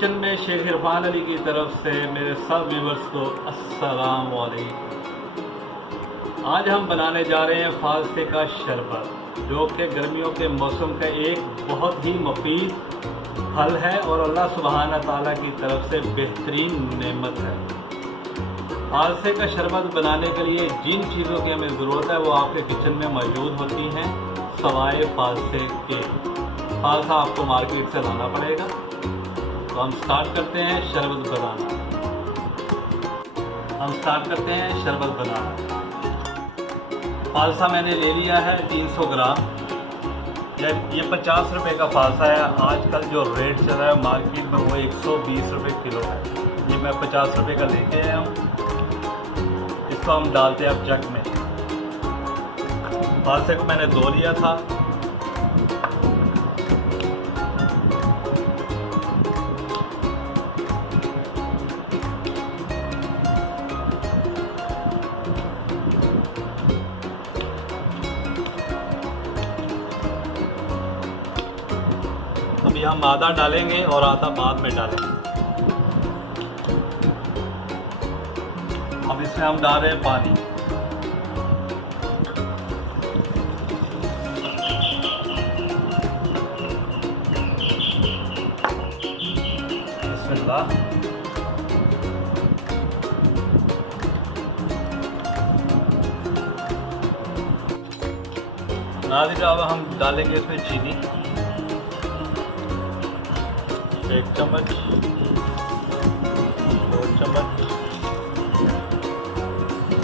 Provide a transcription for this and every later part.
Kitchen में शेख इरफान अली की तरफ से मेरे सब व्यूवर्स को अस्सलाम वालेकुम। आज हम बनाने जा रहे हैं फालसे का शरबत, जो कि गर्मियों के मौसम का एक बहुत ही मुफीद फल है और अल्लाह सुब्हाना ताला की तरफ से बेहतरीन नेमत है। फालसे का शरबत बनाने के लिए जिन चीज़ों की हमें ज़रूरत है वो आपके किचन में मौजूद होती हैं, सवाए फालसे के। फालसा आपको मार्केट से लाना पड़ेगा। तो हम स्टार्ट करते हैं शरबत बनाना। फालसा मैंने ले लिया है 300 ग्राम। ये 50 रुपये का फालसा है। आजकल जो रेट चल रहा है मार्केट में वो 120 रुपये किलो है। ये मैं 50 रुपये का लेके आया हूँ। इसको हम डालते हैं अब जग में। फालसे को मैंने धो लिया था। अभी हम आधा डालेंगे और आधा बाद में डालेंगे। अब इसमें हम डाल रहे हैं पानी। बिस्मिल्लाह। नाज़रीन, अब हम डालेंगे इसमें चीनी 1 चम्मच, 2 चम्मच,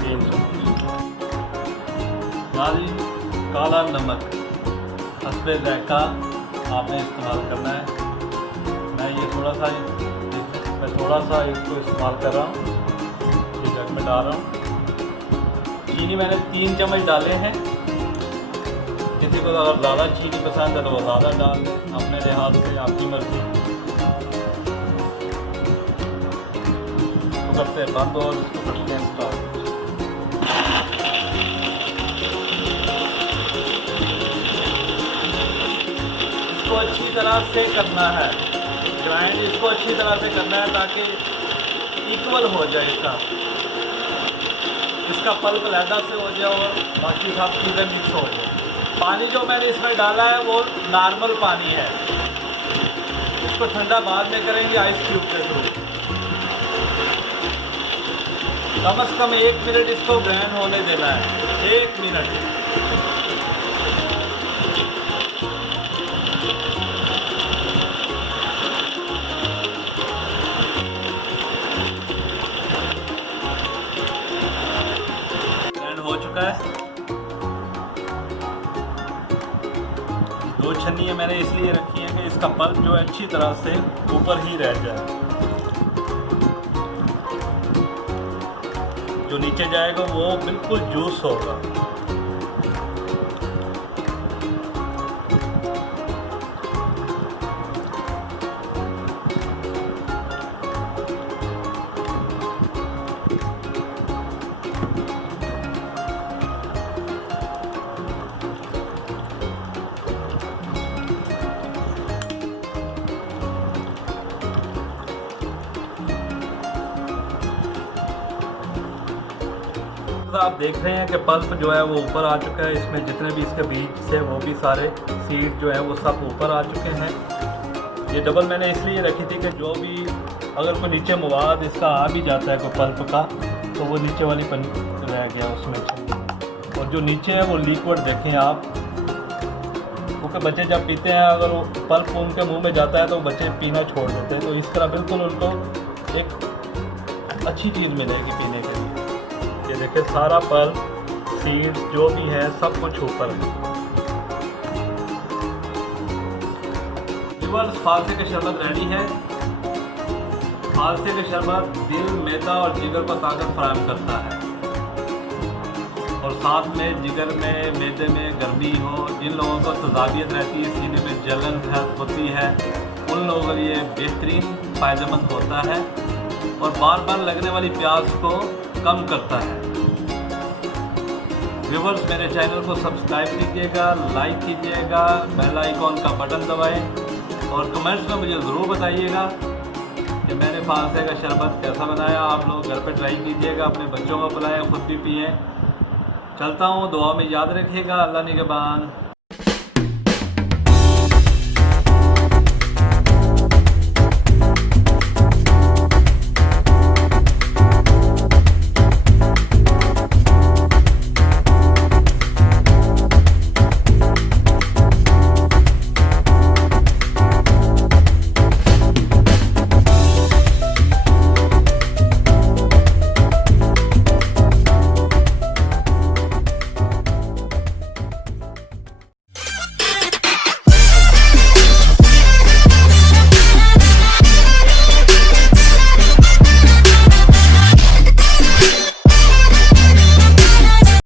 3 चम्मच। नाज़रीन, काला नमक हस्बे ज़ायक़ा आपने इस्तेमाल करना है। मैं थोड़ा सा इसको इस्तेमाल कर रहा हूँ, ये जग में डाल रहा हूँ। चीनी मैंने 3 चम्मच डाले हैं। किसी को अगर ज़्यादा चीनी पसंद है तो वो ज़्यादा डाल दें, अपने लिहाज से, आपकी मर्ज़ी। करते हैं बंद और इसको करते हैं स्टार्ट। इसको अच्छी तरह से करना है ग्राइंड, इसको अच्छी तरह से करना है ताकि इक्वल हो जाए। इसका पल्प लहदा से हो जाए और बाकी सब चीज़ें मिक्स हो जाए। पानी जो मैंने इसमें डाला है वो नॉर्मल पानी है। इसको ठंडा बाद में करेंगे आइस क्यूब के थ्रू। कम से कम 1 मिनट इसको ग्राइंड होने देना है। 1 मिनट। ग्राइंड हो चुका है। 2 छन्नी मैंने इसलिए रखी है कि इसका पल्प जो है अच्छी तरह से ऊपर ही रह जाए। जो नीचे जाएगा वो बिल्कुल जूस होगा। आप देख रहे हैं कि पल्प जो है वो ऊपर आ चुका है। इसमें जितने भी इसके बीज से वो भी सारे सीड जो है वो सब ऊपर आ चुके हैं। ये डबल मैंने इसलिए रखी थी कि जो भी अगर कोई नीचे मवाद इसका आ भी जाता है कोई पल्प का तो वो नीचे वाली पन रह गया उसमें। और जो नीचे है वो लिक्विड देखें आप, क्योंकि बच्चे जब पीते हैं अगर वो पल्प उनके मुंह में जाता है तो बच्चे पीना छोड़ देते हैं। तो इस तरह बिल्कुल उनको एक अच्छी चीज़ मिलेगी पीने के लिए। ये देखिए सारा पल्प सीड जो भी है सब कुछ ऊपर है। फालसे का शरबत रेडी है। फालसे का शरबत दिल, मैदा और जिगर को ताकत फराहम करता है और साथ में जिगर में, मैदे में गर्मी हो, जिन लोगों को तजाबियत रहती है, सीने में जलन होती है, उन लोगों के लिए बेहतरीन फ़ायदेमंद होता है और बार बार लगने वाली प्यास को कम करता है। व्यूअर्स, मेरे चैनल को सब्सक्राइब कीजिएगा, लाइक कीजिएगा, बेल आइकॉन का बटन दबाएं और कमेंट्स में मुझे ज़रूर बताइएगा फालसे का शरबत कैसा बनाया, आप लोग घर पे ट्राई कीजिएगा, अपने बच्चों को पिलाएं, खुद भी पिएं। चलता हूँ, दुआ में याद रखिएगा। अल्लाह निगहबान।